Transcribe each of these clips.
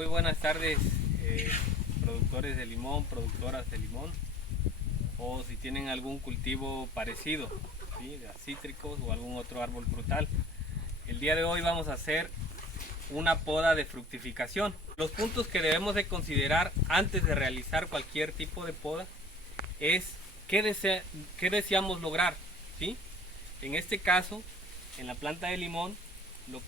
Muy buenas tardes, productores de limón, productoras de limón, o si tienen algún cultivo parecido, ¿sí? De cítricos o algún otro árbol frutal. El día de hoy vamos a hacer una poda de fructificación. Los puntos que debemos de considerar antes de realizar cualquier tipo de poda es qué deseamos lograr, ¿sí? En este caso, en la planta de limón, lo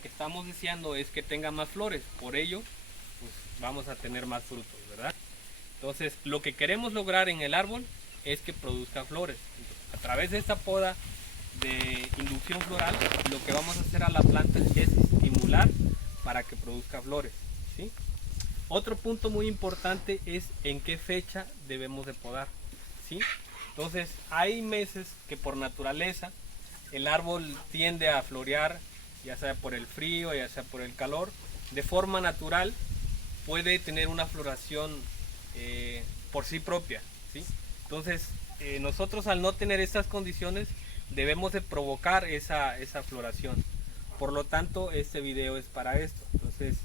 que estamos deseando es que tenga más flores, por ello pues, vamos a tener más frutos, ¿verdad? Entonces, lo que queremos lograr en el árbol es que produzca flores. Entonces, a través de esta poda de inducción floral, lo que vamos a hacer a la planta es estimular para que produzca flores, ¿sí? Otro punto muy importante es en qué fecha debemos de podar, ¿sí? Entonces, hay meses que por naturaleza el árbol tiende a florear, ya sea por el frío, ya sea por el calor, de forma natural puede tener una floración por sí propia, ¿sí? Entonces, nosotros al no tener estas condiciones debemos de provocar esa floración. Por lo tanto, este video es para esto. Entonces,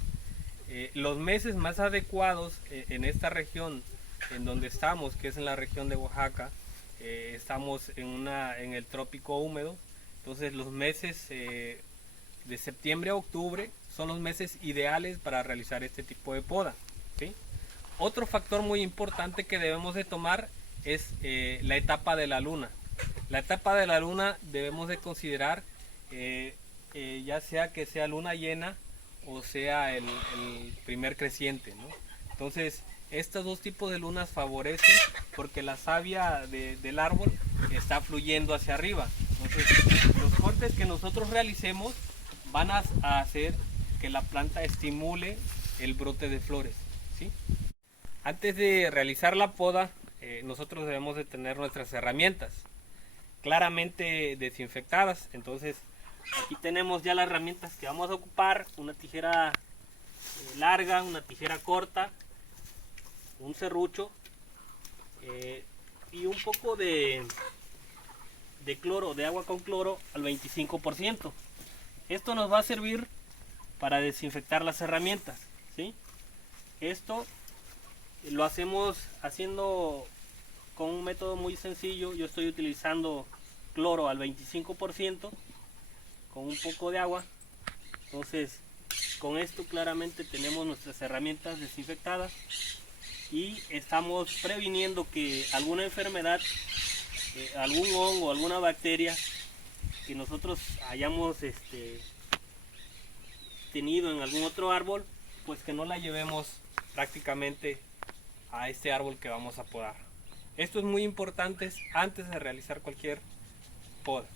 los meses más adecuados en esta región en donde estamos, que es en la región de Oaxaca, estamos en el trópico húmedo. Entonces los meses de septiembre a octubre son los meses ideales para realizar este tipo de poda, ¿sí? Otro factor muy importante que debemos de tomar es la etapa de la luna. La etapa de la luna debemos de considerar ya sea que sea luna llena o sea el primer creciente, ¿no? Entonces estos dos tipos de lunas favorecen porque la savia del árbol está fluyendo hacia arriba. Entonces los cortes que nosotros realicemos van a hacer que la planta estimule el brote de flores, ¿sí? Antes de realizar la poda, nosotros debemos de tener nuestras herramientas claramente desinfectadas. Entonces aquí tenemos ya las herramientas que vamos a ocupar: una tijera larga, una tijera corta, un serrucho y un poco de cloro, de agua con cloro al 25%. Esto nos va a servir para desinfectar las herramientas, ¿sí? Esto lo hacemos haciendo con un método muy sencillo. Yo estoy utilizando cloro al 25% con un poco de agua. Entonces, con esto claramente tenemos nuestras herramientas desinfectadas y estamos previniendo que alguna enfermedad, algún hongo, alguna bacteria que nosotros hayamos tenido en algún otro árbol, pues que no la llevemos prácticamente a este árbol que vamos a podar. Esto es muy importante antes de realizar cualquier poda.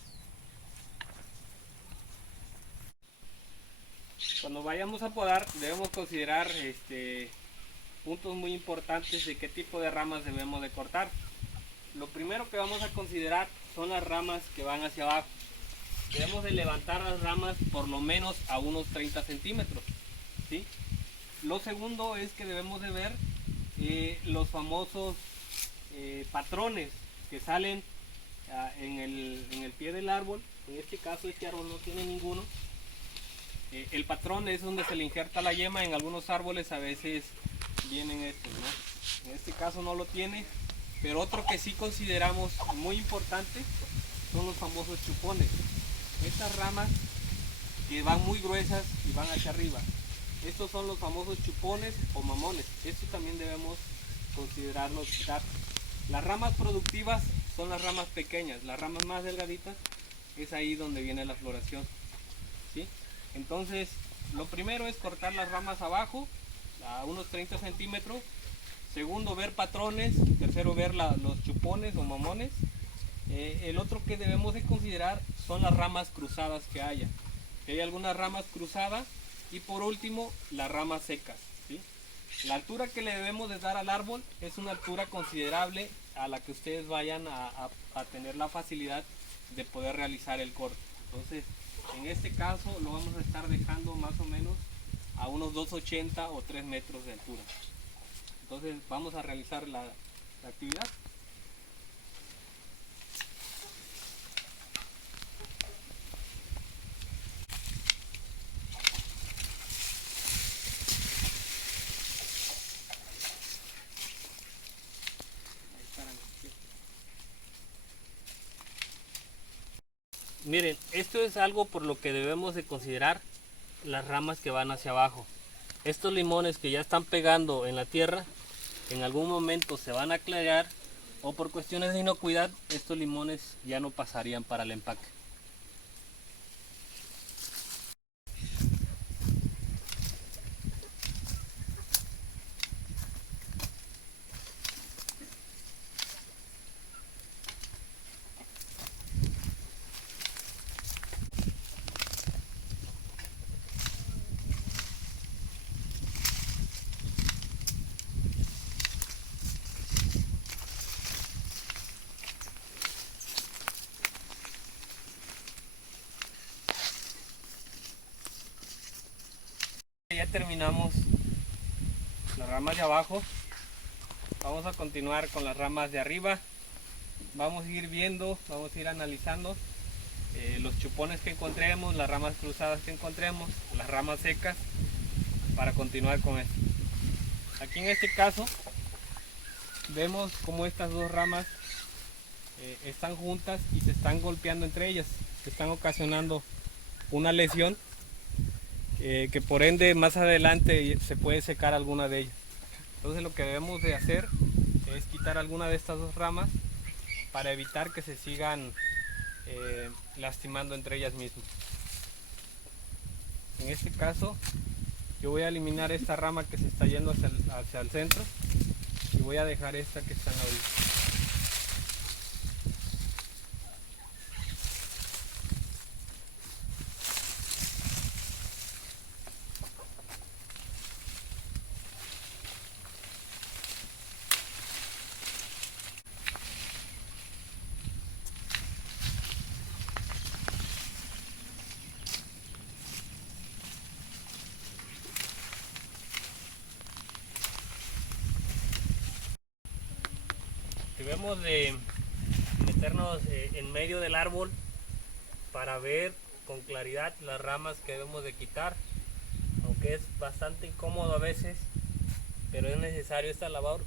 Cuando vayamos a podar debemos considerar puntos muy importantes de qué tipo de ramas debemos de cortar. Lo primero que vamos a considerar son las ramas que van hacia abajo. Debemos de levantar las ramas por lo menos a unos 30 centímetros, ¿sí? Lo segundo es que debemos de ver los famosos patrones que salen en el pie del árbol. En este caso este árbol no tiene ninguno. El patrón es donde se le injerta la yema. En algunos árboles a veces vienen estos, ¿no? En este caso no lo tiene. Pero otro que sí consideramos muy importante son los famosos chupones. Estas ramas que van muy gruesas y van hacia arriba. Estos son los famosos chupones o mamones. Esto también debemos considerarlo quitar. Las ramas productivas son las ramas pequeñas. Las ramas más delgaditas es ahí donde viene la floración, ¿sí? Entonces, lo primero es cortar las ramas abajo a unos 30 centímetros. Segundo, ver patrones. Tercero, ver los chupones o mamones. El otro que debemos de considerar son las ramas cruzadas que haya. Que hay algunas ramas cruzadas. Y por último, las ramas secas, ¿sí? La altura que le debemos de dar al árbol es una altura considerable a la que ustedes vayan a tener la facilidad de poder realizar el corte. Entonces, en este caso lo vamos a estar dejando más o menos a unos 2,80 o 3 metros de altura. Entonces vamos a realizar la actividad. Miren, esto es algo por lo que debemos de considerar las ramas que van hacia abajo. Estos limones que ya están pegando en la tierra, en algún momento se van a clarear o por cuestiones de inocuidad, estos limones ya no pasarían para el empaque. Ya terminamos las ramas de abajo, vamos a continuar con las ramas de arriba. Vamos a ir viendo, vamos a ir analizando los chupones que encontremos, las ramas cruzadas que encontremos, las ramas secas, para continuar con esto. Aquí en este caso vemos como estas dos ramas están juntas y se están golpeando entre ellas, que están ocasionando una lesión que por ende más adelante se puede secar alguna de ellas. Entonces lo que debemos de hacer es quitar alguna de estas dos ramas para evitar que se sigan lastimando entre ellas mismas. En este caso yo voy a eliminar esta rama que se está yendo hacia el centro y voy a dejar esta que está en la orilla. Debemos de meternos en medio del árbol para ver con claridad las ramas que debemos de quitar, aunque es bastante incómodo a veces, pero es necesario esta labor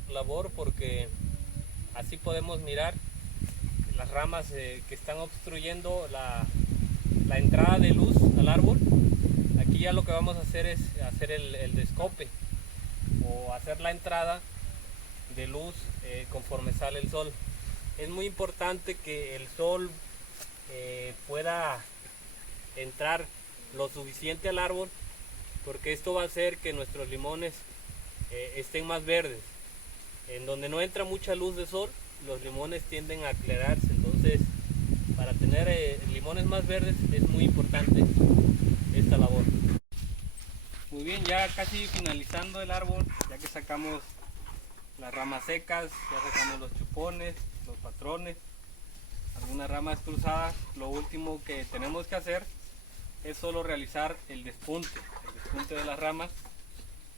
porque así podemos mirar las ramas que están obstruyendo la entrada de luz al árbol. Aquí ya lo que vamos a hacer es hacer el descope o hacer la entrada de luz conforme sale el sol. Es muy importante que el sol pueda entrar lo suficiente al árbol, porque esto va a hacer que nuestros limones estén más verdes. En donde no entra mucha luz de sol, los limones tienden a aclararse. Entonces, para tener limones más verdes es muy importante esta labor. Muy bien, ya casi finalizando el árbol, ya que sacamos las ramas secas, ya sacamos los chupones, los patrones, algunas ramas cruzadas. Lo último que tenemos que hacer es solo realizar el despunte de las ramas.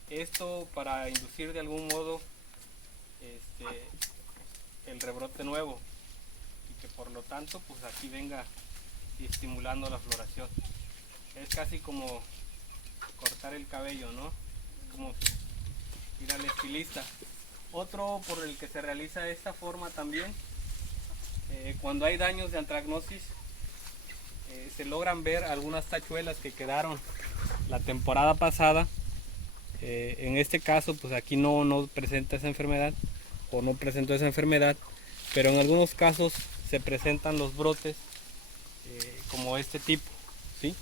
Esto para inducir de algún modo el rebrote nuevo y que por lo tanto pues aquí venga estimulando la floración. Es casi como cortar el cabello, ¿no? Como ir al estilista. Otro por el que se realiza de esta forma también, cuando hay daños de antragnosis, se logran ver algunas tachuelas que quedaron la temporada pasada. En este caso pues aquí no presenta esa enfermedad o no presentó esa enfermedad, pero en algunos casos se presentan los brotes como este tipo, ¿sí?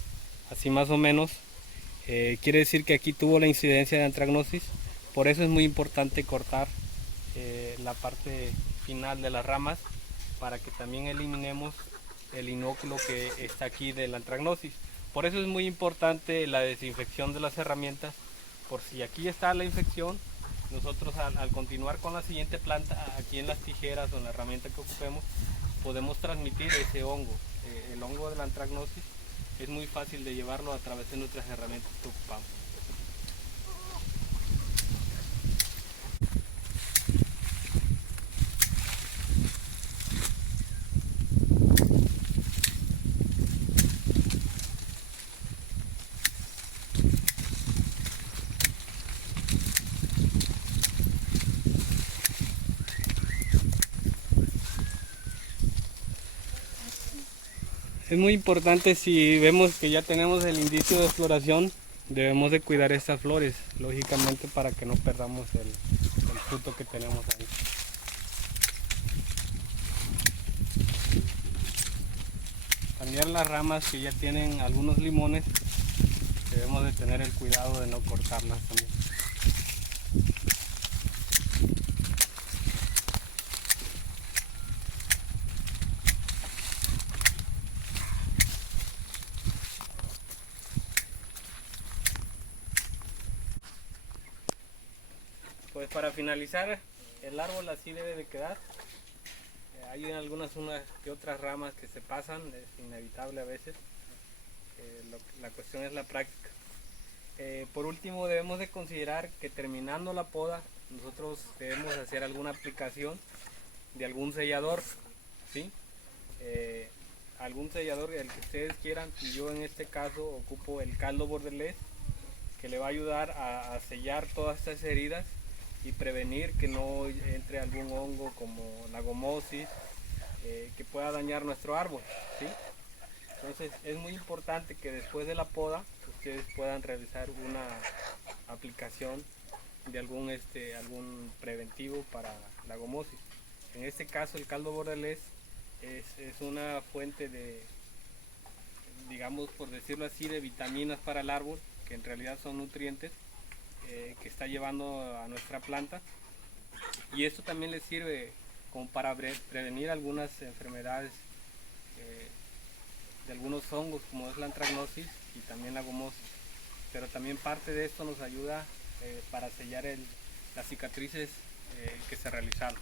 Así más o menos. Quiere decir que aquí tuvo la incidencia de antragnosis. Por eso es muy importante cortar la parte final de las ramas para que también eliminemos el inóculo que está aquí de la antragnosis. Por eso es muy importante la desinfección de las herramientas, por si aquí está la infección, nosotros al continuar con la siguiente planta, aquí en las tijeras o en la herramienta que ocupemos, podemos transmitir ese hongo. El hongo de la antragnosis es muy fácil de llevarlo a través de nuestras herramientas que ocupamos. Es muy importante, si vemos que ya tenemos el indicio de floración, debemos de cuidar estas flores, lógicamente, para que no perdamos el fruto que tenemos ahí. También las ramas que ya tienen algunos limones, debemos de tener el cuidado de no cortarlas también. Pues para finalizar, el árbol así debe de quedar. Hay algunas unas que otras ramas que se pasan, es inevitable a veces. La cuestión es la práctica. Por último, debemos de considerar que terminando la poda, nosotros debemos hacer alguna aplicación de algún sellador, ¿sí? Algún sellador, el que ustedes quieran. Yo en este caso ocupo el caldo bordelés, que le va a ayudar a sellar todas estas heridas y prevenir que no entre algún hongo como la gomosis, que pueda dañar nuestro árbol, ¿sí? Entonces es muy importante que después de la poda ustedes puedan realizar una aplicación de algún preventivo para la gomosis. En este caso el caldo bordelés es una fuente de, digamos, por decirlo así, de vitaminas para el árbol, que en realidad son nutrientes que está llevando a nuestra planta, y esto también les sirve como para prevenir algunas enfermedades de algunos hongos, como es la antragnosis y también la gomosis. Pero también parte de esto nos ayuda para sellar las cicatrices que se realizaron.